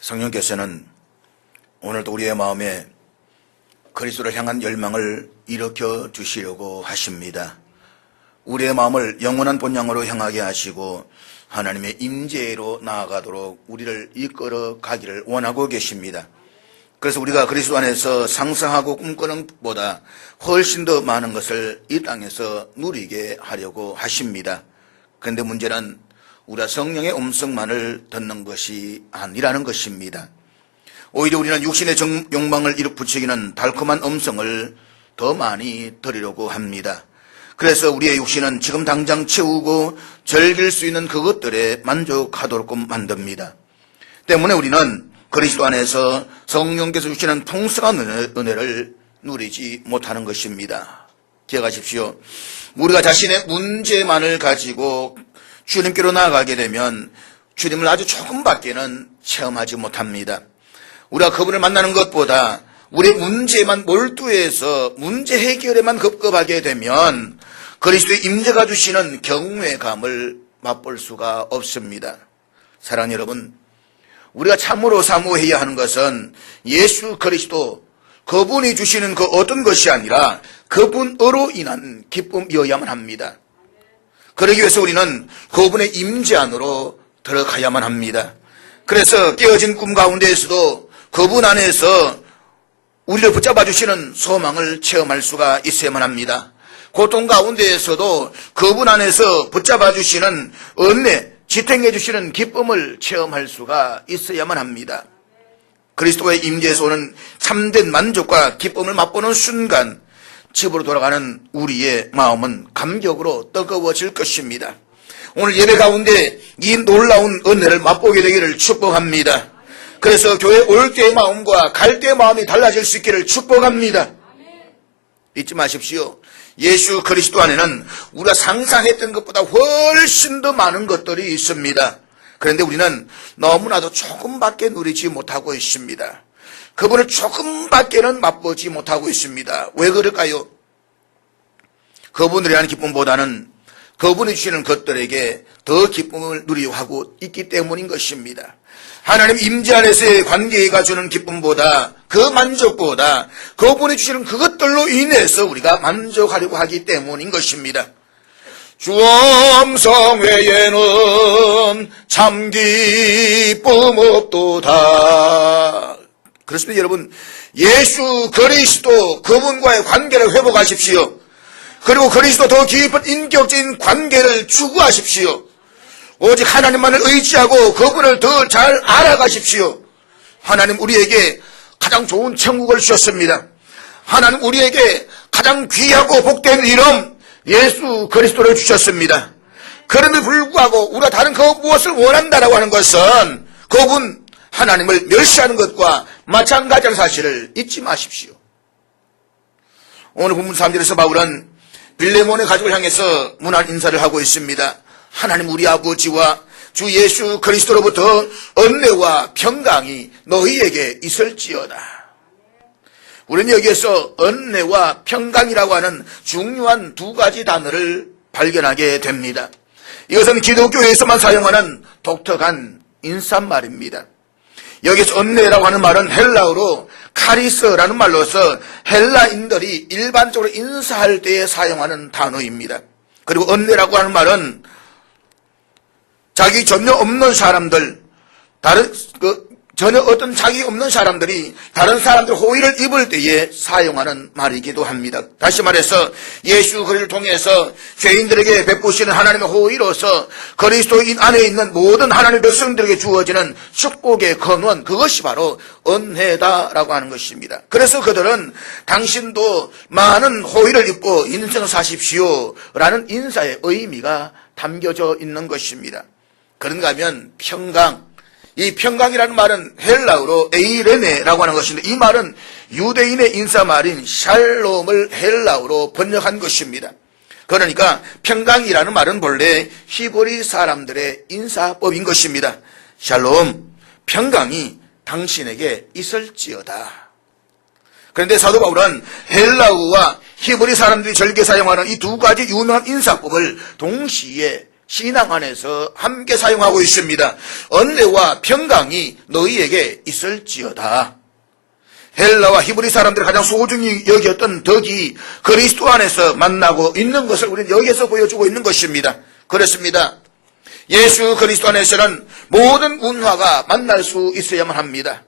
성령께서는 오늘도 우리의 마음에 그리스도를 향한 열망을 일으켜 주시려고 하십니다. 우리의 마음을 영원한 본향으로 향하게 하시고 하나님의 임재로 나아가도록 우리를 이끌어 가기를 원하고 계십니다. 그래서 우리가 그리스도 안에서 상상하고 꿈꾸는 것보다 훨씬 더 많은 것을 이 땅에서 누리게 하려고 하십니다. 그런데 문제는 우리가 성령의 음성만을 듣는 것이 아니라는 것입니다. 오히려 우리는 육신의 욕망을 부추기는 달콤한 음성을 더 많이 들으려고 합니다. 그래서 우리의 육신은 지금 당장 채우고 즐길 수 있는 그것들에 만족하도록 만듭니다. 때문에 우리는 그리스도 안에서 성령께서 주시는 풍성한 은혜를 누리지 못하는 것입니다. 기억하십시오. 우리가 자신의 문제만을 가지고 주님께로 나아가게 되면 주님을 아주 조금밖에는 체험하지 못합니다. 우리가 그분을 만나는 것보다 우리의 문제만 몰두해서 문제 해결에만 급급하게 되면 그리스도의 임재가 주시는 경외감을 맛볼 수가 없습니다. 사랑하는 여러분, 우리가 참으로 사모해야 하는 것은 예수 그리스도 그분이 주시는 그 어떤 것이 아니라 그분으로 인한 기쁨이어야만 합니다. 그러기 위해서 우리는 그분의 임재 안으로 들어가야만 합니다. 그래서 깨어진 꿈 가운데에서도 그분 안에서 우리를 붙잡아 주시는 소망을 체험할 수가 있어야만 합니다. 고통 가운데에서도 그분 안에서 붙잡아 주시는 은혜, 지탱해 주시는 기쁨을 체험할 수가 있어야만 합니다. 그리스도의 임재에서 오는 참된 만족과 기쁨을 맛보는 순간 집으로 돌아가는 우리의 마음은 감격으로 뜨거워질 것입니다. 오늘 예배 가운데 이 놀라운 은혜를 맛보게 되기를 축복합니다. 그래서 교회 올 때의 마음과 갈 때의 마음이 달라질 수 있기를 축복합니다. 잊지 마십시오. 예수 그리스도 안에는 우리가 상상했던 것보다 훨씬 더 많은 것들이 있습니다. 그런데 우리는 너무나도 조금밖에 누리지 못하고 있습니다. 그분을 조금밖에는 맛보지 못하고 있습니다. 왜 그럴까요? 그분을 위한 기쁨보다는 그분이 주시는 것들에게 더 기쁨을 누리려 하고 있기 때문인 것입니다. 하나님 임재 안에서의 관계가 주는 기쁨보다 그 만족보다 그분이 주시는 그것들로 인해서 우리가 만족하려고 하기 때문인 것입니다. 주 음성 외에는 참 기쁨 없도다. 그렇습니다. 여러분, 예수 그리스도 그분과의 관계를 회복하십시오. 그리고 그리스도 더 깊은 인격적인 관계를 추구하십시오. 오직 하나님만을 의지하고 그분을 더 잘 알아가십시오. 하나님 우리에게 가장 좋은 천국을 주셨습니다. 하나님 우리에게 가장 귀하고 복된 이름 예수 그리스도를 주셨습니다. 그럼에도 불구하고 우리가 다른 그 무엇을 원한다라고 하는 것은 그분 하나님을 멸시하는 것과 마찬가지라는 사실을 잊지 마십시오. 오늘 본문 3절에서 바울은 빌레몬의 가족을 향해서 문안 인사를 하고 있습니다. 하나님 우리 아버지와 주 예수 그리스도로부터 은혜와 평강이 너희에게 있을지어다. 우리는 여기에서 은혜와 평강이라고 하는 중요한 두 가지 단어를 발견하게 됩니다. 이것은 기독교에서만 사용하는 독특한 인사말입니다. 여기서 은혜라고 하는 말은 헬라어로 카리스라는 말로서 헬라인들이 일반적으로 인사할 때에 사용하는 단어입니다. 그리고 은혜라고 하는 말은 자기 전혀 없는 사람들, 전혀 어떤 자기 없는 사람들이 다른 사람들 호의를 입을 때에 사용하는 말이기도 합니다. 다시 말해서 예수 그리스도를 통해서 죄인들에게 베푸시는 하나님의 호의로서 그리스도인 안에 있는 모든 하나님의 백성들에게 주어지는 축복의 근원, 그것이 바로 은혜다라고 하는 것입니다. 그래서 그들은 당신도 많은 호의를 입고 인생 사십시오라는 인사의 의미가 담겨져 있는 것입니다. 그런가 하면 평강, 이 평강이라는 말은 헬라어로 에이레네라고 하는 것인데 이 말은 유대인의 인사말인 샬롬을 헬라어로 번역한 것입니다. 그러니까 평강이라는 말은 본래 히브리 사람들의 인사법인 것입니다. 샬롬, 평강이 당신에게 있을지어다. 그런데 사도 바울은 헬라어와 히브리 사람들이 즐겨 사용하는 이 두 가지 유명한 인사법을 동시에 신앙 안에서 함께 사용하고 있습니다. 은혜와 평강이 너희에게 있을지어다. 헬라와 히브리 사람들이 가장 소중히 여겼던 덕이 그리스도 안에서 만나고 있는 것을 우리는 여기에서 보여주고 있는 것입니다. 그렇습니다. 예수 그리스도 안에서는 모든 문화가 만날 수 있어야만 합니다.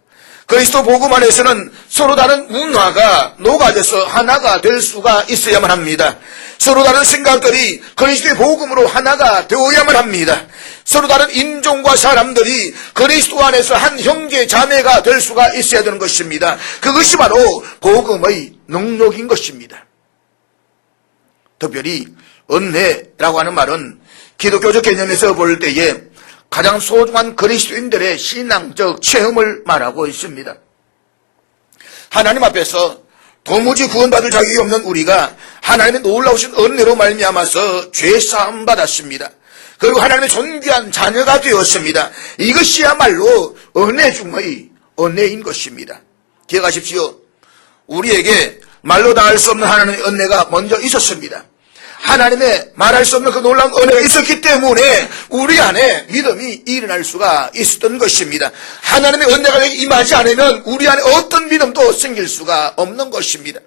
그리스도 복음 안에서는 서로 다른 문화가 녹아져서 하나가 될 수가 있어야만 합니다. 서로 다른 생각들이 그리스도의 복음으로 하나가 되어야만 합니다. 서로 다른 인종과 사람들이 그리스도 안에서 한 형제 자매가 될 수가 있어야 되는 것입니다. 그것이 바로 복음의 능력인 것입니다. 특별히 은혜라고 하는 말은 기독교적 개념에서 볼 때에 가장 소중한 그리스도인들의 신앙적 체험을 말하고 있습니다. 하나님 앞에서 도무지 구원받을 자격이 없는 우리가 하나님의 놀라우신 은혜로 말미암아서 죄사함 받았습니다. 그리고 하나님의 존귀한 자녀가 되었습니다. 이것이야말로 은혜 중의 은혜인 것입니다. 기억하십시오. 우리에게 말로 다 할 수 없는 하나님의 은혜가 먼저 있었습니다. 하나님의 말할 수 없는 그 놀라운 은혜가 있었기 때문에 우리 안에 믿음이 일어날 수가 있었던 것입니다. 하나님의 은혜가 임하지 않으면 우리 안에 어떤 믿음도 생길 수가 없는 것입니다.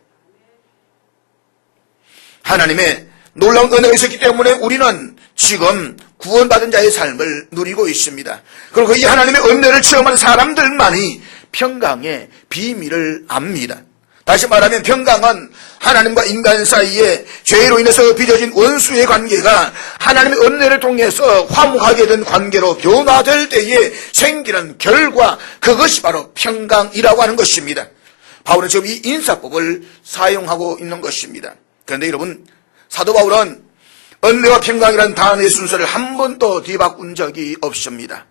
하나님의 놀라운 은혜가 있었기 때문에 우리는 지금 구원받은 자의 삶을 누리고 있습니다. 그리고 이 하나님의 은혜를 체험한 사람들만이 평강의 비밀을 압니다. 다시 말하면 평강은 하나님과 인간 사이에 죄로 인해서 빚어진 원수의 관계가 하나님의 은혜를 통해서 화목하게 된 관계로 변화될 때에 생기는 결과, 그것이 바로 평강이라고 하는 것입니다. 바울은 지금 이 인사법을 사용하고 있는 것입니다. 그런데 여러분, 사도 바울은 은혜와 평강이라는 단어의 순서를 한 번도 뒤바꾼 적이 없습니다.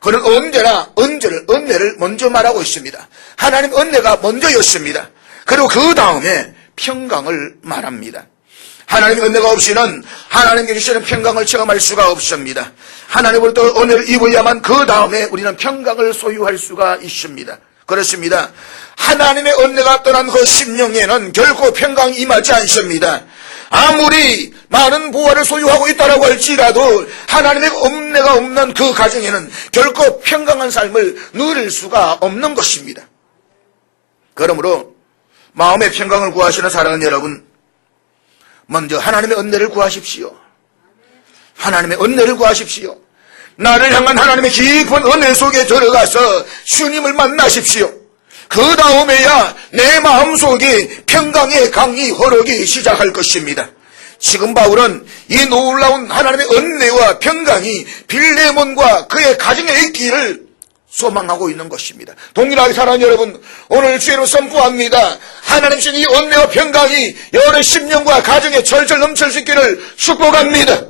그는 언제나 은혜를 먼저 말하고 있습니다. 하나님 은혜가 먼저였습니다. 그리고 그 다음에 평강을 말합니다. 하나님의 은혜가 없이는 하나님께 주시는 평강을 체험할 수가 없습니다. 하나님으로부터 은혜를 입어야만 그 다음에 우리는 평강을 소유할 수가 있습니다. 그렇습니다. 하나님의 은혜가 떠난 그 심령에는 결코 평강이 임하지 않습니다. 아무리 많은 보화를 소유하고 있다고 할지라도 하나님의 은혜가 없는 그 가정에는 결코 평강한 삶을 누릴 수가 없는 것입니다. 그러므로 마음의 평강을 구하시는 사랑하는 여러분, 먼저 하나님의 은혜를 구하십시오. 하나님의 은혜를 구하십시오. 나를 향한 하나님의 깊은 은혜 속에 들어가서 주님을 만나십시오. 그 다음에야 내 마음속에 평강의 강이 흐르기 시작할 것입니다. 지금 바울은 이 놀라운 하나님의 은혜와 평강이 빌레몬과 그의 가정에 있기를 소망하고 있는 것입니다. 동일하게 사랑하는 여러분, 오늘 주의로 선포합니다. 하나님 주신 이 은혜와 평강이 여러분의 심령과 가정에 철철 넘칠 수 있기를 축복합니다.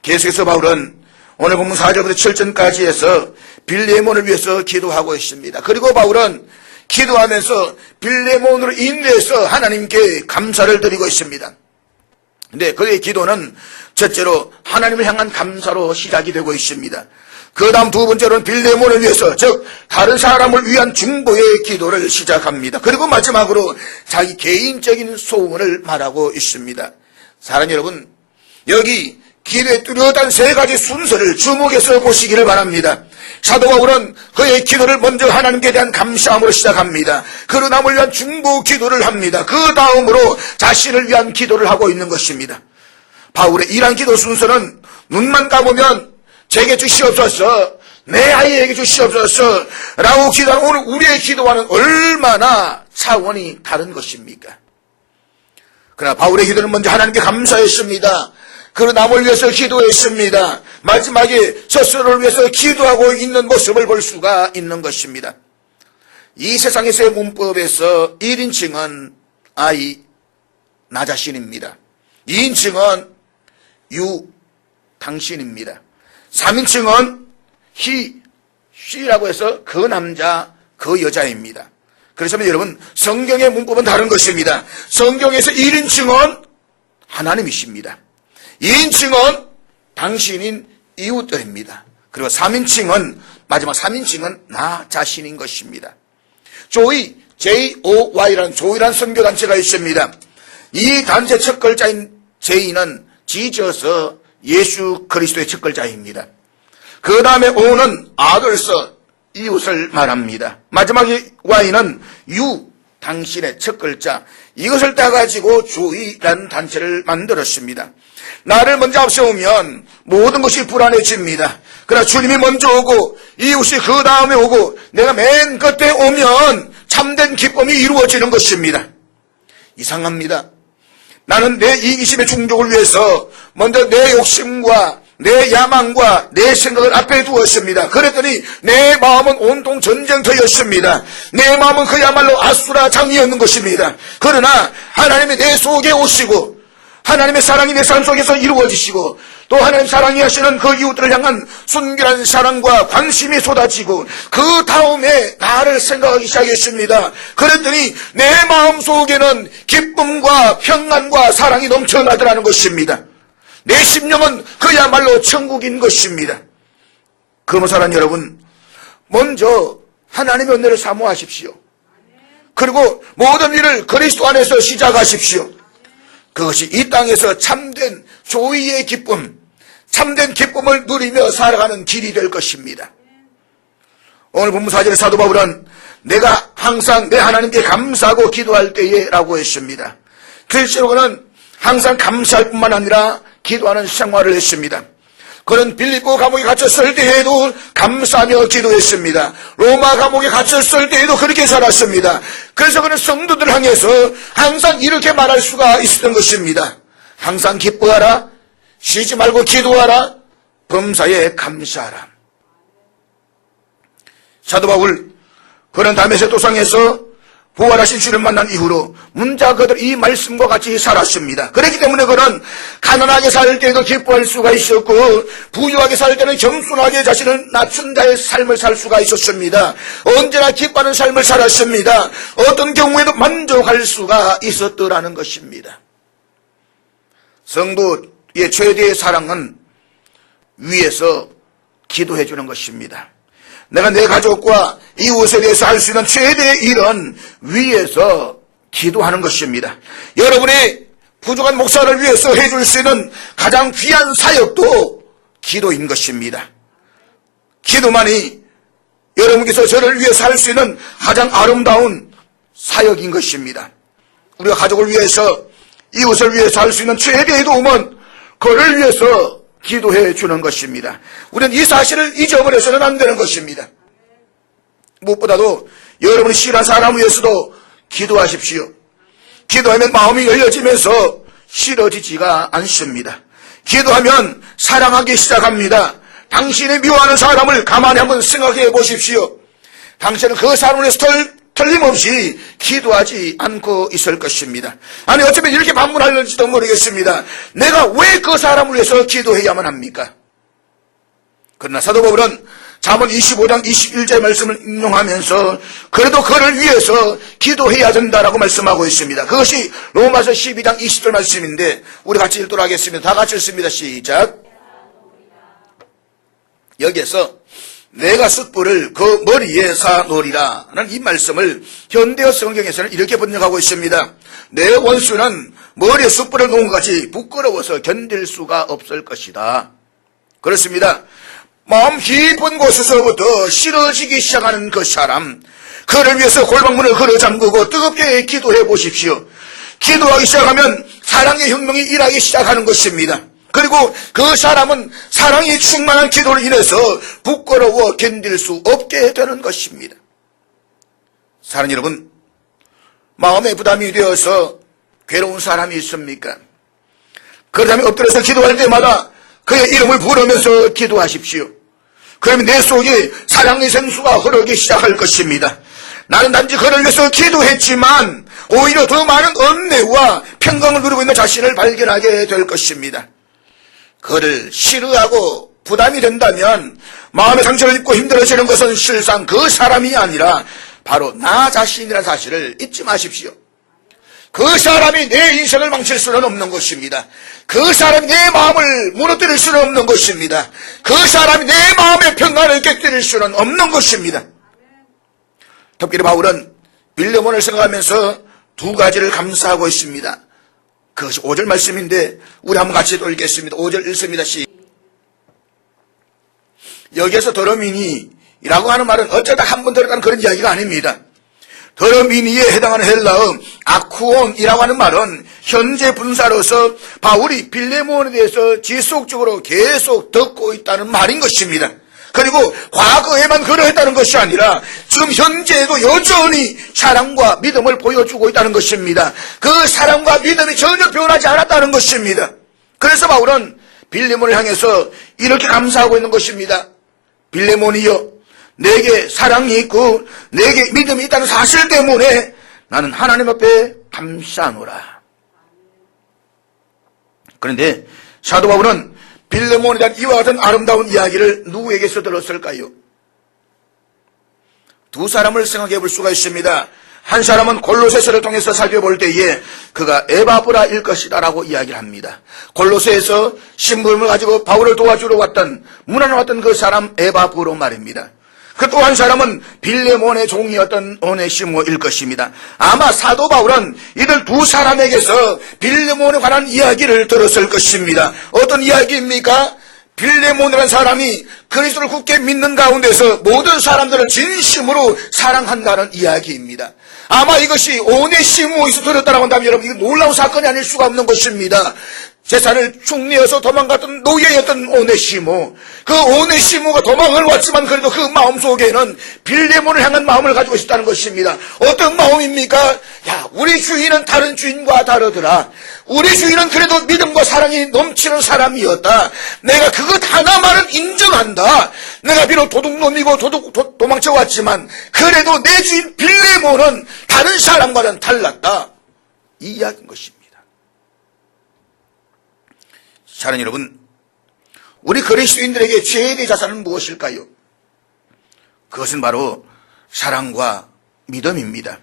계속해서 바울은 오늘 본문 4절부터 7절까지 해서 빌레몬을 위해서 기도하고 있습니다. 그리고 바울은 기도하면서 빌레몬으로 인해서 하나님께 감사를 드리고 있습니다. 근데 그의 기도는 첫째로 하나님을 향한 감사로 시작이 되고 있습니다. 그 다음 두 번째로는 빌레몬을 위해서, 즉 다른 사람을 위한 중보의 기도를 시작합니다. 그리고 마지막으로 자기 개인적인 소원을 말하고 있습니다. 사랑하는 여러분, 여기 기도의 뚜렷한 세 가지 순서를 주목해서 보시기를 바랍니다. 사도 바울은 그의 기도를 먼저 하나님께 대한 감사함으로 시작합니다. 그 남을 위한 중보 기도를 합니다. 그 다음으로 자신을 위한 기도를 하고 있는 것입니다. 바울의 이러한 기도 순서는 눈만 감으면 제게 주시옵소서, 내 아이에게 주시옵소서 라고 기도하는 오늘 우리의 기도와는 얼마나 차원이 다른 것입니까? 그러나 바울의 기도는 먼저 하나님께 감사했습니다. 그 남을 위해서 기도했습니다. 마지막에 스스로를 위해서 기도하고 있는 모습을 볼 수가 있는 것입니다. 이 세상에서의 문법에서 1인칭은 I, 나 자신입니다. 2인칭은 you, 당신입니다. 3인칭은 he, she라고 해서 그 남자, 그 여자입니다. 그래서 여러분, 성경의 문법은 다른 것입니다. 성경에서 1인칭은 하나님이십니다. 2인칭은 당신인 이웃들입니다. 그리고 3인칭은, 마지막 3인칭은 나 자신인 것입니다. 조이, JOY라는 조이라는 선교단체가 있습니다. 이 단체 첫 글자인 J는 지저스 예수 그리스도의 첫글자입니다. 그 다음에 O는 아들서 이웃을 말합니다. 마지막에 Y는 유 당신의 첫글자, 이것을 따가지고 주의라는 단체를 만들었습니다. 나를 먼저 앞세우면 모든 것이 불안해집니다. 그러나 주님이 먼저 오고 이웃이 그 다음에 오고 내가 맨 끝에 오면 참된 기쁨이 이루어지는 것입니다. 이상합니다. 나는 내 이기심의 충족을 위해서 먼저 내 욕심과 내 야망과 내 생각을 앞에 두었습니다. 그랬더니 내 마음은 온통 전쟁터였습니다. 내 마음은 그야말로 아수라장이었는 것입니다. 그러나 하나님이 내 속에 오시고 하나님의 사랑이 내 삶 속에서 이루어지시고 또 하나님 사랑이 하시는 그 이웃들을 향한 순결한 사랑과 관심이 쏟아지고 그 다음에 나를 생각하기 시작했습니다. 그랬더니 내 마음 속에는 기쁨과 평안과 사랑이 넘쳐나더라는 것입니다. 내 심령은 그야말로 천국인 것입니다. 그러므로 사랑하는 여러분, 먼저 하나님의 은혜를 사모하십시오. 그리고 모든 일을 그리스도 안에서 시작하십시오. 그것이 이 땅에서 참된 조의의 기쁨, 참된 기쁨을 누리며 살아가는 길이 될 것입니다. 오늘 본문 4절에 사도 바울은 내가 항상 내 하나님께 감사하고 기도할 때에 라고 했습니다. 실제로 그는 항상 감사할 뿐만 아니라 기도하는 생활을 했습니다. 그는 빌립보 감옥에 갇혔을 때에도 감사하며 기도했습니다. 로마 감옥에 갇혔을 때에도 그렇게 살았습니다. 그래서 그는 성도들 향해서 항상 이렇게 말할 수가 있었던 것입니다. 항상 기뻐하라, 쉬지 말고 기도하라, 범사에 감사하라. 사도 바울, 그는 다메섹 도상에서 부활하신 주를 만난 이후로 문자 그들 이 말씀과 같이 살았습니다. 그렇기 때문에 그는 가난하게 살 때도 기뻐할 수가 있었고 부유하게 살 때는 겸손하게 자신을 낮춘 자의 삶을 살 수가 있었습니다. 언제나 기뻐하는 삶을 살았습니다. 어떤 경우에도 만족할 수가 있었더라는 것입니다. 성도의 최대의 사랑은 위에서 기도해 주는 것입니다. 내가 내 가족과 이웃에 대해서 할 수 있는 최대의 일은 위에서 기도하는 것입니다. 여러분이 부족한 목사를 위해서 해줄 수 있는 가장 귀한 사역도 기도인 것입니다. 기도만이 여러분께서 저를 위해서 할 수 있는 가장 아름다운 사역인 것입니다. 우리가 가족을 위해서 이웃을 위해서 할 수 있는 최대의 도움은 그를 위해서 기도해 주는 것입니다. 우리는 이 사실을 잊어버려서는 안 되는 것입니다. 무엇보다도 여러분이 싫어하는 사람을 위해서도 기도하십시오. 기도하면 마음이 열려지면서 싫어지지가 않습니다. 기도하면 사랑하기 시작합니다. 당신이 미워하는 사람을 가만히 한번 생각해 보십시오. 당신은 그 사람을 위해서 틀림없이 기도하지 않고 있을 것입니다. 아니 어쩌면 이렇게 반문하는지도 모르겠습니다. 내가 왜 그 사람을 위해서 기도해야만 합니까? 그러나 사도 바울은 잠언 25장 21절 말씀을 인용하면서 그래도 그를 위해서 기도해야 된다라고 말씀하고 있습니다. 그것이 로마서 12장 20절 말씀인데 우리 같이 읽도록 하겠습니다. 다 같이 읽습니다. 시작. 여기에서 내가 숯불을 그 머리에 사놓으리라는 이 말씀을 현대어 성경에서는 이렇게 번역하고 있습니다. 내 원수는 머리에 숯불을 놓은 것이 부끄러워서 견딜 수가 없을 것이다. 그렇습니다. 마음 깊은 곳에서부터 싫어지기 시작하는 그 사람, 그를 위해서 골방문을 걸어 잠그고 뜨겁게 기도해 보십시오. 기도하기 시작하면 사랑의 혁명이 일하기 시작하는 것입니다. 그리고 그 사람은 사랑이 충만한 기도를 인해서 부끄러워 견딜 수 없게 되는 것입니다. 사랑하는 여러분, 마음에 부담이 되어서 괴로운 사람이 있습니까? 그렇다면 엎드려서 기도할 때마다 그의 이름을 부르면서 기도하십시오. 그러면 내 속에 사랑의 생수가 흐르기 시작할 것입니다. 나는 단지 그를 위해서 기도했지만 오히려 더 많은 은혜와 평강을 누리고 있는 자신을 발견하게 될 것입니다. 그를 싫어하고 부담이 된다면 마음의 상처를 입고 힘들어지는 것은 실상 그 사람이 아니라 바로 나 자신이라는 사실을 잊지 마십시오. 그 사람이 내 인생을 망칠 수는 없는 것입니다. 그 사람이 내 마음을 무너뜨릴 수는 없는 것입니다. 그 사람이 내 마음의 평안을 깨뜨릴 수는 없는 것입니다. 특별히 바울은 빌레몬을 생각하면서 두 가지를 감사하고 있습니다. 그것이 5절 말씀인데 우리 한번 같이 또 읽겠습니다. 5절 읽습니다. 여기에서 더러미니라고 하는 말은 어쩌다 한 번 들었다는 그런 이야기가 아닙니다. 더러미니에 해당하는 헬라어 아쿠온이라고 하는 말은 현재 분사로서 바울이 빌레몬에 대해서 지속적으로 계속 듣고 있다는 말인 것입니다. 그리고 과거에만 그러했다는 것이 아니라 지금 현재에도 여전히 사랑과 믿음을 보여주고 있다는 것입니다. 그 사랑과 믿음이 전혀 변하지 않았다는 것입니다. 그래서 바울은 빌레몬을 향해서 이렇게 감사하고 있는 것입니다. 빌레몬이여, 내게 사랑이 있고 내게 믿음이 있다는 사실 때문에 나는 하나님 앞에 감사하노라. 그런데 사도 바울은 빌레몬에 대한 이와 같은 아름다운 이야기를 누구에게서 들었을까요? 두 사람을 생각해 볼 수가 있습니다. 한 사람은 골로새서를 통해서 살펴볼 때에 그가 에바브라일 것이다 라고 이야기를 합니다. 골로새에서 신부름을 가지고 바울을 도와주러 왔던, 문안에 왔던 그 사람 에바브로 말입니다. 그 또 한 사람은 빌레몬의 종이었던 오네시모일 것입니다. 아마 사도 바울은 이들 두 사람에게서 빌레몬에 관한 이야기를 들었을 것입니다. 어떤 이야기입니까? 빌레몬이라는 사람이 그리스도를 굳게 믿는 가운데서 모든 사람들을 진심으로 사랑한다는 이야기입니다. 아마 이것이 오네시모에서 들었다라고 한다면 여러분, 이거 놀라운 사건이 아닐 수가 없는 것입니다. 재산을 축내어서 도망갔던 노예였던 오네시모, 그 오네시모가 도망을 왔지만 그래도 그 마음속에는 빌레몬을 향한 마음을 가지고 있었다는 것입니다. 어떤 마음입니까? 야, 우리 주인은 다른 주인과 다르더라. 우리 주인은 그래도 믿음과 사랑이 넘치는 사람이었다. 내가 그것 하나만은 인정한다. 내가 비록 도둑놈이고 도망쳐 왔지만 그래도 내 주인 빌레몬은 다른 사람과는 달랐다. 이 이야기인 것입니다. 사랑하는 여러분, 우리 그리스도인들에게 최대의 자산은 무엇일까요? 그것은 바로 사랑과 믿음입니다.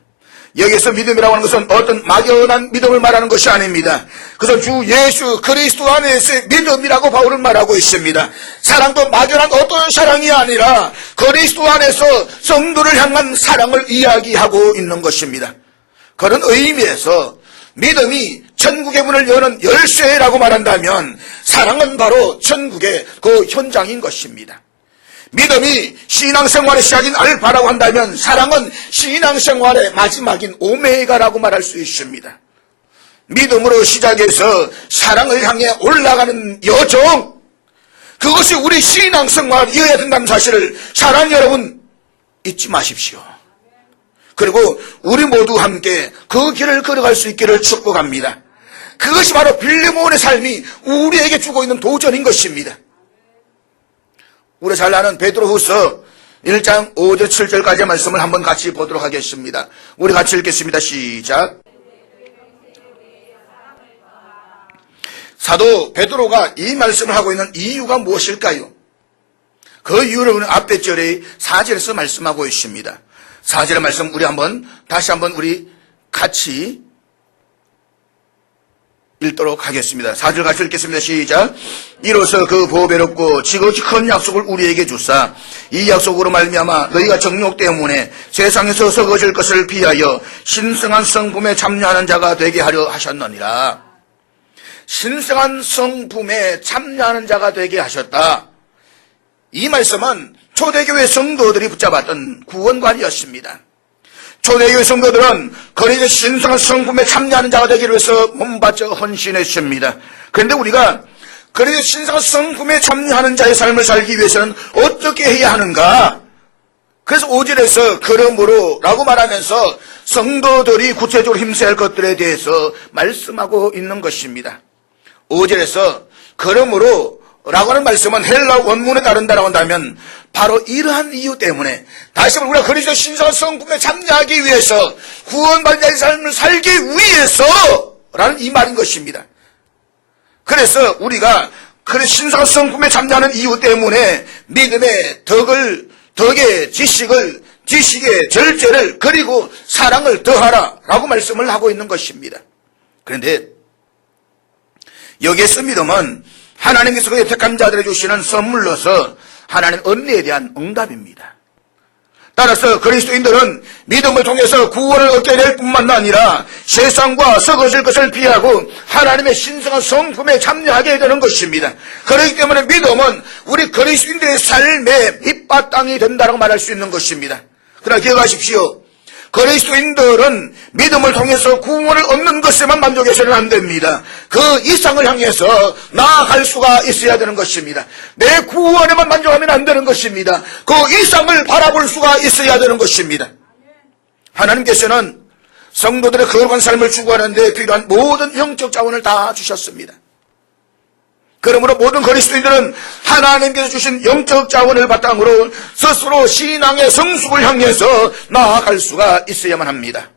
여기서 믿음이라고 하는 것은 어떤 막연한 믿음을 말하는 것이 아닙니다. 그것은 주 예수 그리스도 안에서의 믿음이라고 바울은 말하고 있습니다. 사랑도 막연한 어떤 사랑이 아니라 그리스도 안에서 성도를 향한 사랑을 이야기하고 있는 것입니다. 그런 의미에서 믿음이 천국의 문을 여는 열쇠라고 말한다면 사랑은 바로 천국의 그 현장인 것입니다. 믿음이 신앙생활의 시작인 알파라고 한다면 사랑은 신앙생활의 마지막인 오메가라고 말할 수 있습니다. 믿음으로 시작해서 사랑을 향해 올라가는 여정, 그것이 우리 신앙생활이어야 된다는 사실을 사랑하는 여러분 잊지 마십시오. 그리고 우리 모두 함께 그 길을 걸어갈 수 있기를 축복합니다. 그것이 바로 빌레몬의 삶이 우리에게 주고 있는 도전인 것입니다. 우리 잘 아는 베드로후서 1장 5절 7절까지의 말씀을 한번 같이 보도록 하겠습니다. 우리 같이 읽겠습니다. 시작. 사도 베드로가 이 말씀을 하고 있는 이유가 무엇일까요? 그 이유를 우리는 앞에 절의 4절에서 말씀하고 있습니다. 4절의 말씀 다시 한번 우리 같이 읽도록 하겠습니다. 4절 같이 읽겠습니다. 시작. 이로써 그 보배롭고 지극히 큰 약속을 우리에게 주사 이 약속으로 말미암아 너희가 정욕 때문에 세상에서 썩어질 것을 피하여 신성한 성품에 참여하는 자가 되게 하려 하셨느니라. 신성한 성품에 참여하는 자가 되게 하셨다. 이 말씀은 초대교회 성도들이 붙잡았던 구원관이었습니다. 초대교회 성도들은 그리스도의 신성한 성품에 참여하는 자가 되기 위해서 몸바쳐 헌신했습니다. 그런데 우리가 그리스도의 신성한 성품에 참여하는 자의 삶을 살기 위해서는 어떻게 해야 하는가? 그래서 5절에서 그러므로 라고 말하면서 성도들이 구체적으로 힘써야 할 것들에 대해서 말씀하고 있는 것입니다. 5절에서 그러므로 라고 하는 말씀은 헬라 원문에 따른다라고 한다면 바로 이러한 이유 때문에 다시 한번 우리가 그리스도 신성한 성품에 참여하기 위해서 구원받은 자의 삶을 살기 위해서 라는 이 말인 것입니다. 그래서 우리가 그 신성한 성품에 참여하는 이유 때문에 믿음의 덕의 지식의 절제를 그리고 사랑을 더하라 라고 말씀을 하고 있는 것입니다. 그런데 여기에서 믿음은 하나님께서 그의 택한 자들에 주시는 선물로서 하나님 은혜에 대한 응답입니다. 따라서 그리스도인들은 믿음을 통해서 구원을 얻게 될 뿐만 아니라 세상과 썩어질 것을 피하고 하나님의 신성한 성품에 참여하게 되는 것입니다. 그렇기 때문에 믿음은 우리 그리스도인들의 삶의 밑바탕이 된다고 말할 수 있는 것입니다. 그러나 기억하십시오. 그리스도인들은 믿음을 통해서 구원을 얻는 것에만 만족해서는 안 됩니다. 그 이상을 향해서 나아갈 수가 있어야 되는 것입니다. 내 구원에만 만족하면 안 되는 것입니다. 그 이상을 바라볼 수가 있어야 되는 것입니다. 하나님께서는 성도들의 거룩한 삶을 추구하는 데 필요한 모든 영적 자원을 다 주셨습니다. 그러므로 모든 그리스도인들은 하나님께서 주신 영적 자원을 바탕으로 스스로 신앙의 성숙을 향해서 나아갈 수가 있어야만 합니다.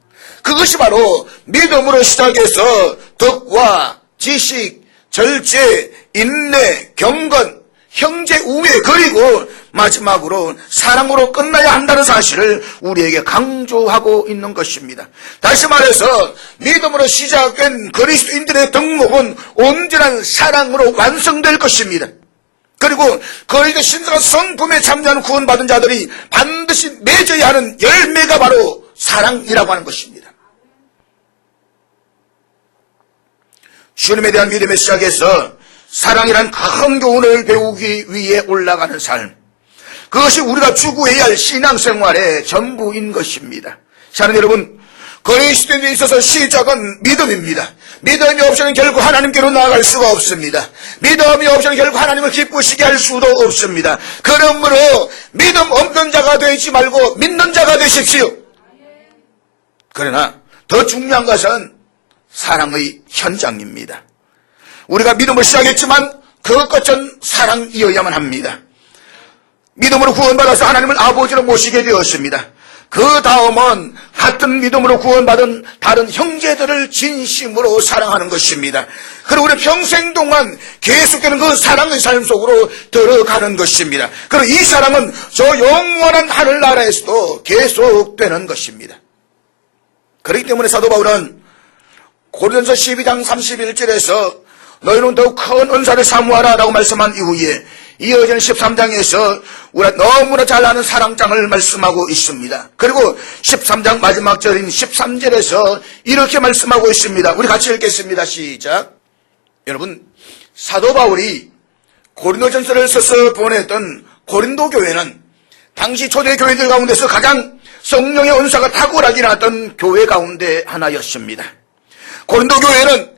그것이 바로 믿음으로 시작해서 덕과 지식, 절제, 인내, 경건, 형제 우애, 그리고 마지막으로 사랑으로 끝나야 한다는 사실을 우리에게 강조하고 있는 것입니다. 다시 말해서 믿음으로 시작된 그리스도인들의 덕목은 온전한 사랑으로 완성될 것입니다. 그리고 그리스도 신성한 성품에 참여하는 구원받은 자들이 반드시 맺어야 하는 열매가 바로 사랑이라고 하는 것입니다. 주님에 대한 믿음에 시작해서 사랑이란 큰 교훈을 배우기 위해 올라가는 삶, 그것이 우리가 추구해야 할 신앙생활의 전부인 것입니다. 사랑하는 여러분, 그리스도인에 있어서 시작은 믿음입니다. 믿음이 없이는 결국 하나님께로 나아갈 수가 없습니다. 믿음이 없이는 결국 하나님을 기쁘시게 할 수도 없습니다. 그러므로 믿음 없는 자가 되지 말고 믿는 자가 되십시오. 그러나 더 중요한 것은 사랑의 현장입니다. 우리가 믿음을 시작했지만 그 끝은 사랑이어야만 합니다. 믿음으로 구원받아서 하나님을 아버지로 모시게 되었습니다. 그 다음은 같은 믿음으로 구원받은 다른 형제들을 진심으로 사랑하는 것입니다. 그리고 우리 평생 동안 계속되는 그 사랑의 삶 속으로 들어가는 것입니다. 그리고 이 사랑은 저 영원한 하늘나라에서도 계속되는 것입니다. 그렇기 때문에 사도 바울은 고린도서 12장 31절에서 너희는 더욱 큰 은사를 사모하라 라고 말씀한 이후에 이어지는 13장에서 우리가 너무나 잘 아는 사랑장을 말씀하고 있습니다. 그리고 13장 마지막 절인 13절에서 이렇게 말씀하고 있습니다. 우리 같이 읽겠습니다. 시작. 여러분, 사도 바울이 고린도전서를 써서 보냈던 고린도 교회는 당시 초대 교회들 가운데서 가장 성령의 은사가 탁월하게 나왔던 교회 가운데 하나였습니다. 고린도 교회는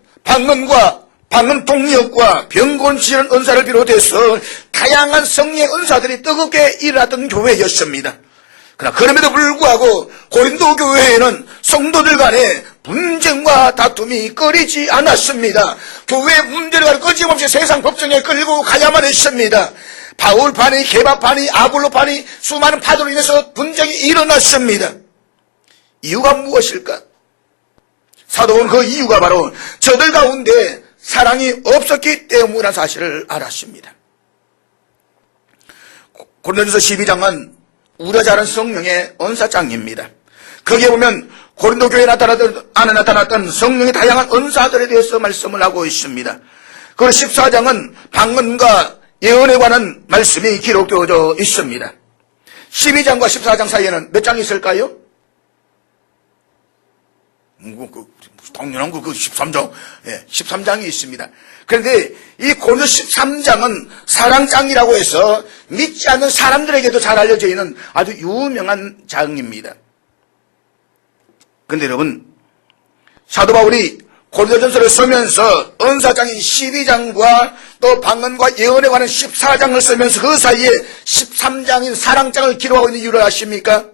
방언 통역과 병곤 치는 은사를 비롯해서 다양한 성령의 은사들이 뜨겁게 일어났던 교회였습니다. 그러나 그럼에도 불구하고 고린도 교회에는 성도들 간에 분쟁과 다툼이 끊이지 않았습니다. 교회 문제를 끊임없이 세상 법정에 끌고 가야만 했습니다. 바울파니, 게바파니, 아볼로파니 수많은 파도로 인해서 분쟁이 일어났습니다. 이유가 무엇일까? 사도는 그 이유가 바로 저들 가운데 사랑이 없었기 때문이라는 사실을 알았습니다. 고린도전서 12장은 우리가 잘 아는 성령의 은사장입니다. 거기에 보면 고린도 교회에 안에 나타났던 성령의 다양한 은사들에 대해서 말씀을 하고 있습니다. 그리고 14장은 방언과 예언에 관한 말씀이 기록되어져 있습니다. 12장과 14장 사이에는 몇 장이 있을까요? 당연한 거, 13장. 예, 13장이 있습니다. 그런데 이 고린도 13장은 사랑장이라고 해서 믿지 않는 사람들에게도 잘 알려져 있는 아주 유명한 장입니다. 그런데 여러분, 사도 바울이 고린도전서를 쓰면서 은사장인 12장과 또 방언과 예언에 관한 14장을 쓰면서 그 사이에 13장인 사랑장을 기록하고 있는 이유를 아십니까?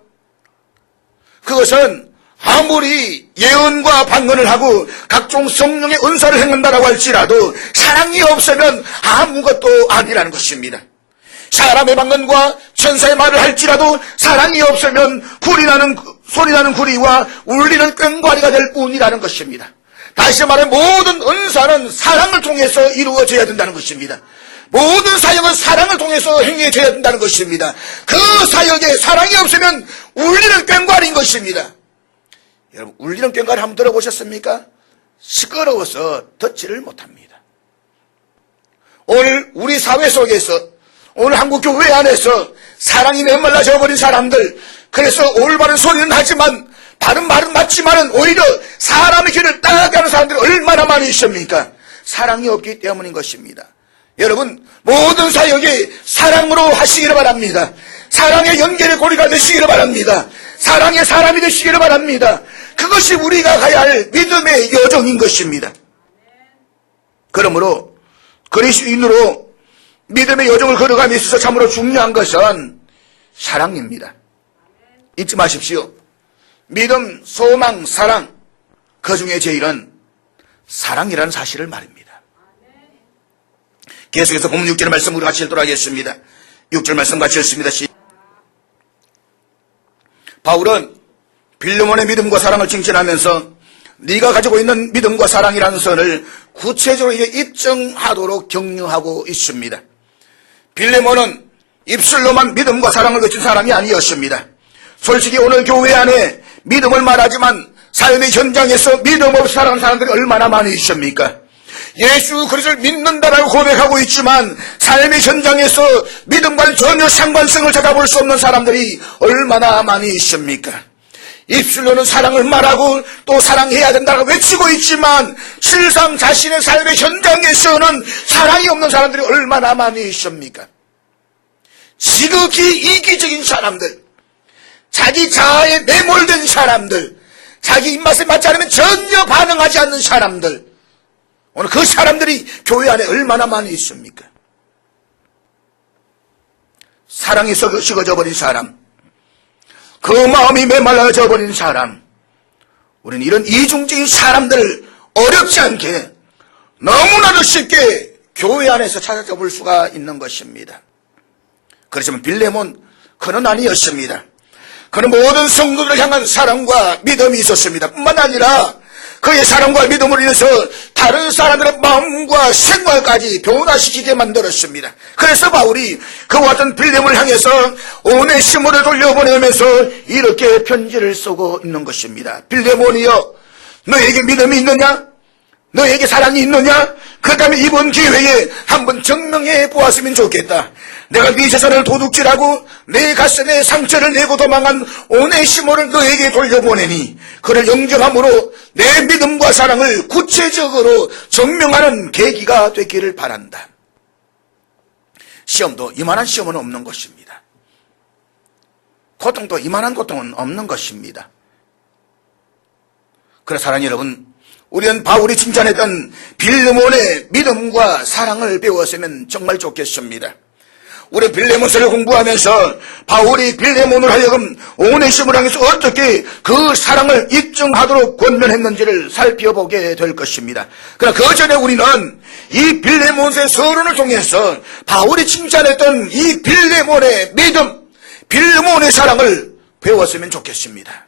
그것은 아무리 예언과 방언을 하고 각종 성령의 은사를 행한다라고 할지라도 사랑이 없으면 아무것도 아니라는 것입니다. 사람의 방언과 천사의 말을 할지라도 사랑이 없으면 소리나는 구리와 울리는 꽹과리가 될 뿐이라는 것입니다. 다시 말해 모든 은사는 사랑을 통해서 이루어져야 된다는 것입니다. 모든 사역은 사랑을 통해서 행해져야 된다는 것입니다. 그 사역에 사랑이 없으면 울리는 꽹과리인 것입니다. 여러분, 울리는 꽹과리 한번 들어보셨습니까? 시끄러워서 듣지를 못합니다. 오늘 우리 사회 속에서 오늘 한국 교회 안에서 사랑이 메말라져 버린 사람들, 그래서 올바른 소리는 하지만 바른 말은 맞지만은 오히려 사람의 길을 따라가는 사람들이 얼마나 많이 있습니까? 사랑이 없기 때문인 것입니다. 여러분, 모든 사역이 사랑으로 하시기를 바랍니다. 사랑의 연결의 고리가 되시기를 바랍니다. 사랑의 사람이 되시기를 바랍니다. 그것이 우리가 가야 할 믿음의 여정인 것입니다. 그러므로 그리스도인으로 믿음의 여정을 걸어감에 있어서 참으로 중요한 것은 사랑입니다. 잊지 마십시오. 믿음, 소망, 사랑, 그 중에 제일은 사랑이라는 사실을 말입니다. 계속해서 본문 6절 말씀 우리 같이 읽도록 하겠습니다. 6절 말씀 같이 읽습니다. 바울은 빌레몬의 믿음과 사랑을 칭찬하면서 네가 가지고 있는 믿음과 사랑이라는 선을 구체적으로 입증하도록 격려하고 있습니다. 빌레몬은 입술로만 믿음과 사랑을 외친 사람이 아니었습니다. 솔직히 오늘 교회 안에 믿음을 말하지만 삶의 현장에서 믿음 없이 살아가는 사람들이 얼마나 많이 있습니까? 예수 그리스도를 믿는다라고 고백하고 있지만 삶의 현장에서 믿음과는 전혀 상관성을 찾아볼 수 없는 사람들이 얼마나 많이 있습니까? 입술로는 사랑을 말하고 또 사랑해야 된다고 외치고 있지만 실상 자신의 삶의 현장에서는 사랑이 없는 사람들이 얼마나 많이 있습니까? 지극히 이기적인 사람들, 자기 자아에 매몰된 사람들, 자기 입맛에 맞지 않으면 전혀 반응하지 않는 사람들, 오늘 그 사람들이 교회 안에 얼마나 많이 있습니까? 사랑이 식어져 버린 사람, 그 마음이 메말라져 버린 사람, 우리는 이런 이중적인 사람들을 어렵지 않게 너무나도 쉽게 교회 안에서 찾아볼 수가 있는 것입니다. 그렇지만 빌레몬 그는 아니었습니다. 그는 모든 성도들을 향한 사랑과 믿음이 있었습니다. 뿐만 아니라 그의 사랑과 믿음으로 인해서 다른 사람들의 마음과 생활까지 변화시키게 만들었습니다. 그래서 바울이 그와 같은 빌레몬을 향해서 오네시모를 돌려보내면서 이렇게 편지를 쓰고 있는 것입니다. 빌레몬이여, 너에게 믿음이 있느냐? 너에게 사랑이 있느냐? 그렇다면 이번 기회에 한번 증명해 보았으면 좋겠다. 내가 네 재산을 도둑질하고 내 가슴에 상처를 내고 도망한 오네시모를 너에게 돌려보내니 그를 영접함으로 내 믿음과 사랑을 구체적으로 증명하는 계기가 되기를 바란다. 시험도 이만한 시험은 없는 것입니다. 고통도 이만한 고통은 없는 것입니다. 그래서 사랑하는 여러분, 우리는 바울이 칭찬했던 빌레몬의 믿음과 사랑을 배웠으면 정말 좋겠습니다. 우리 빌레몬서를 공부하면서 바울이 빌레몬을 하여금 오네시모를 향해서 어떻게 그 사랑을 입증하도록 권면했는지를 살펴보게 될 것입니다. 그러나 그 전에 우리는 이 빌레몬서의 서론을 통해서 바울이 칭찬했던 이 빌레몬의 믿음, 빌레몬의 사랑을 배웠으면 좋겠습니다.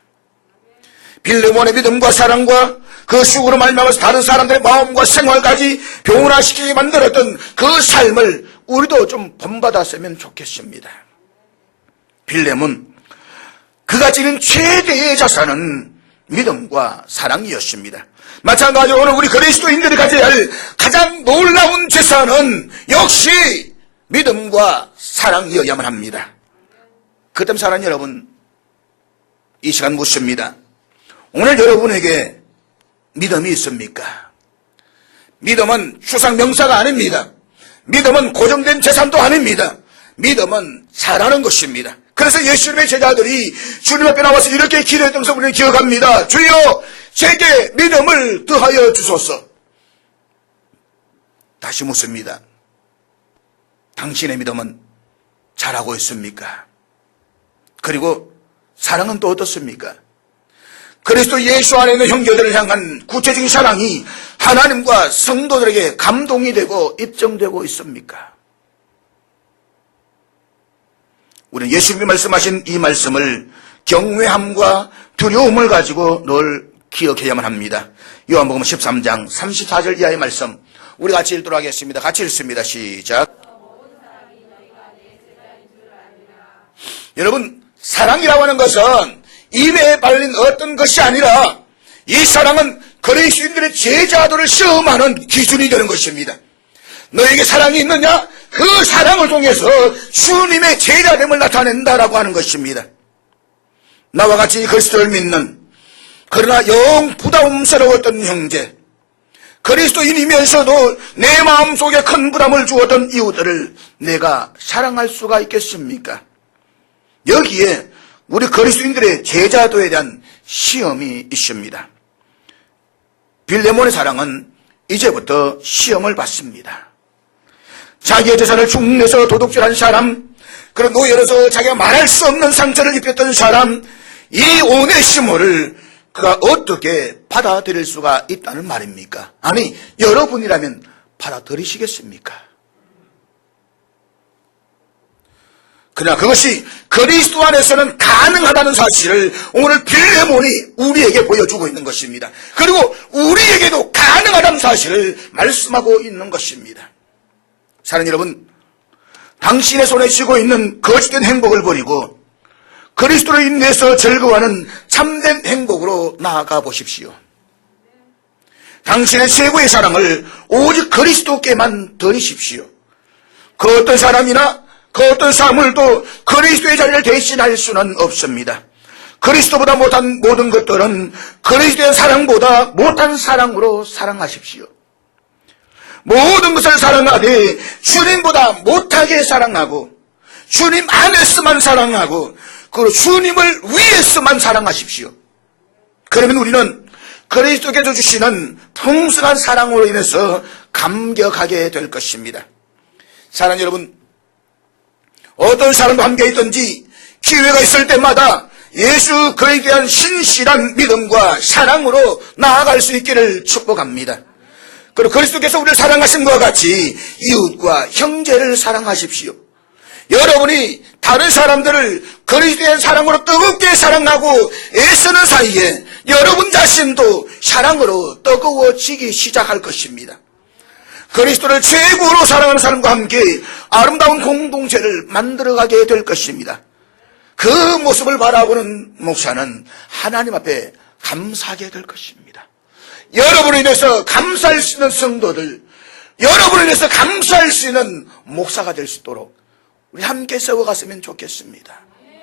빌레몬의 믿음과 사랑과 그 수고로 말미암아서 다른 사람들의 마음과 생활까지 변화시키게 만들었던 그 삶을 우리도 좀 본받았으면 좋겠습니다. 빌레몬, 그가 지닌 최대의 자산은 믿음과 사랑이었습니다. 마찬가지로 오늘 우리 그리스도인들이 가져야 할 가장 놀라운 재산은 역시 믿음과 사랑이어야만 합니다. 그 때문에 사랑하는 여러분, 이 시간 묻습니다. 오늘 여러분에게 믿음이 있습니까? 믿음은 추상 명사가 아닙니다. 믿음은 고정된 재산도 아닙니다. 믿음은 잘하는 것입니다. 그래서 예수님의 제자들이 주님 앞에 나와서 이렇게 기도했던 것을 우리는 기억합니다. 주여, 제게 믿음을 더하여 주소서. 다시 묻습니다. 당신의 믿음은 잘하고 있습니까? 그리고 사랑은 또 어떻습니까? 그리스도 예수 안에 있는 형제들을 향한 구체적인 사랑이 하나님과 성도들에게 감동이 되고 입증되고 있습니까? 우리는 예수님이 말씀하신 이 말씀을 경외함과 두려움을 가지고 늘 기억해야만 합니다. 요한복음 13장 34절 이하의 말씀 우리 같이 읽도록 하겠습니다. 같이 읽습니다. 시작. 여러분, 사랑이라고 하는 것은 입에 발린 어떤 것이 아니라 이 사랑은 그리스도인들의 제자도를 시험하는 기준이 되는 것입니다. 너에게 사랑이 있느냐? 그 사랑을 통해서 주님의 제자됨을 나타낸다라고 하는 것입니다. 나와 같이 그리스도를 믿는 그러나 영 부담스러웠던 형제, 그리스도인이면서도 내 마음속에 큰 부담을 주었던 이웃들을 내가 사랑할 수가 있겠습니까? 여기에 우리 그리스도인들의 제자도에 대한 시험이 있습니다. 빌레몬의 사랑은 이제부터 시험을 받습니다. 자기의 재산을 축내서 도둑질한 사람, 그런 노예로서 자기가 말할 수 없는 상처를 입혔던 사람, 이 오네시모를 그가 어떻게 받아들일 수가 있다는 말입니까? 아니, 여러분이라면 받아들이시겠습니까? 그러나 그것이 그리스도 안에서는 가능하다는 사실을 오늘 빌레몬이 우리에게 보여주고 있는 것입니다. 그리고 우리에게도 가능하다는 사실을 말씀하고 있는 것입니다. 사랑하는 여러분, 당신의 손에 쥐고 있는 거짓된 행복을 버리고 그리스도로 인해서 즐거워하는 참된 행복으로 나아가 보십시오. 당신의 최고의 사랑을 오직 그리스도께만 드리십시오. 그 어떤 사람이나 그 어떤 사물도 그리스도의 자리를 대신할 수는 없습니다. 그리스도보다 못한 모든 것들은 그리스도의 사랑보다 못한 사랑으로 사랑하십시오. 모든 것을 사랑하되 주님보다 못하게 사랑하고 주님 안에서만 사랑하고 그리고 주님을 위해서만 사랑하십시오. 그러면 우리는 그리스도께서 주시는 풍성한 사랑으로 인해서 감격하게 될 것입니다. 사랑하는 여러분, 어떤 사람과 함께 있든지 기회가 있을 때마다 예수 그리스도에 대한 신실한 믿음과 사랑으로 나아갈 수 있기를 축복합니다. 그리고 그리스도께서 우리를 사랑하신 것과 같이 이웃과 형제를 사랑하십시오. 여러분이 다른 사람들을 그리스도에 대한 사랑으로 뜨겁게 사랑하고 애쓰는 사이에 여러분 자신도 사랑으로 뜨거워지기 시작할 것입니다. 그리스도를 최고로 사랑하는 사람과 함께 아름다운 공동체를 만들어가게 될 것입니다. 그 모습을 바라보는 목사는 하나님 앞에 감사하게 될 것입니다. 여러분을 인해서 감사할 수 있는 성도들, 여러분을 인해서 감사할 수 있는 목사가 될 수 있도록 우리 함께 세워갔으면 좋겠습니다.